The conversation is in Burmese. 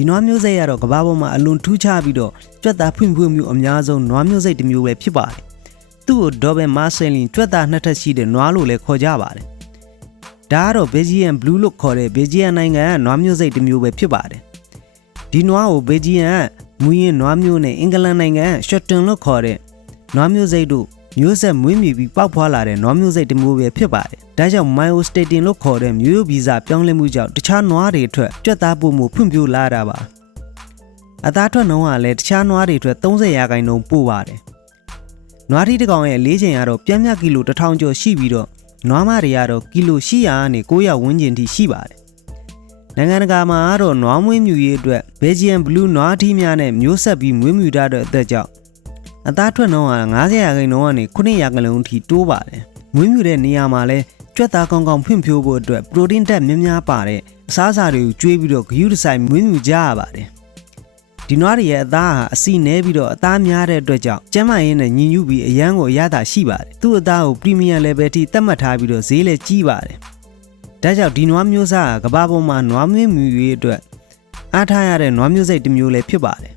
ဒီနွားမျိုးစိတ်ကတော့ကဘာပေါ်မှာအလွန်ထူးခြားပြီးတော့ကြွက်သားဖွင့်မျိုးအများဆုံးနွားမျိုးစိတ်တစ်မျိုးပဲဖြစ်ပါတယ်သူ့ကိုဒေါ်ဘယ်မာဆယ်လင်ကြွက်သားနှစ်ထပ်ရှိတဲ့နွားလို့လည်းခေါ်ကြပါတယ်ဒါကတော့ဘေဂျီယန်ဘလူးလို့ခေါ်တဲ့ဘေဂျီယန်နိုင်ငံကနွားမျိုးစိတ်တစ်မျိုးပဲဖြစ်ပါတယ်ဒီနွားကိုဘေဂျီယန်ကမူရင်းနွားမျိုးနဲ့အင်္ဂလန်နိုင်ငံကရှော့တန်လို့ခေါ်တဲ့နွားမျိုးစိတ်တို့မျိုးဆက်မွေးမြူပြီးပေါက်ဖွာလာတဲ့နွားမျိုးစိတ်တစ်မျိုးပဲဖြစ်ပါတယ်ဒါကြောင့်မိုင်အိုစတေတင်လို့ခေါ်တဲ့မျိုးရိုးဗီဇပြောင်းလဲမှုကြောင့်တခြားနွားတွေအတွက်ကြွက်သားပိုမိုဖွံ့ဖြိုးလာတာပါအသားထွက်နှုန်းကလည်းတခြားနွားတွေအတွက်30%ပို့ပါတယ်နွားထီးတစ်ကောင်ရဲ့အလေးချိန်ကတော့ပြင်းပြကီလို1000ကျော်ရှိပြီးတော့နွားမတွေကတော့ကီလို800ကနေ900ဝန်းကျင်ထိရှိပါတယ်နိုင်ငံတကာမှာကတော့နွားမွေးမြူရေးအတွက်ဘေဂျီယန်ဘလူးနွားထီးများနဲ့မျိုးဆက်ပြီးမွေးမြူထားတဲ့အသက်ကြောင့်အသားထွက်နှုန်းက90%ကနေ9%ထိတိုးပါတယ်မွေးမြူတဲ့နေရာမှာလဲကြွက်သားကောင်းကောင်းဖွံ့ဖြိုးဖို့အတွက်ပရိုတင်းဓာတ်များများပါတဲ့အစားအစာတွေကိုကျွေးပြီးတော့ဂရုတစိုက်မွေးမြူကြရပါတယ်ဒီနွားတွေရဲ့အသားဟာအဆီနဲပြီးတော့အသားများတဲ့အတွက်ကြောင့်ကျန်းမာရေးနဲ့ညီညွတ်ပြီးအရန်ကိုအရသာရှိပါတယ်သူ့အသားကိုပရီမီယံ level ထိသတ်မှတ်ထားပြီးတော့ဈေးလည်းကြီးပါတယ်ဒါကြောင့်ဒီနွားမျိုးစားကကဘာပေါ်မှာနွားမွေးမြူရေးအတွက်အားထားရတဲ့နွားမျိုးစိတ်တစ်မျိုးလည်းဖြစ်ပါတယ်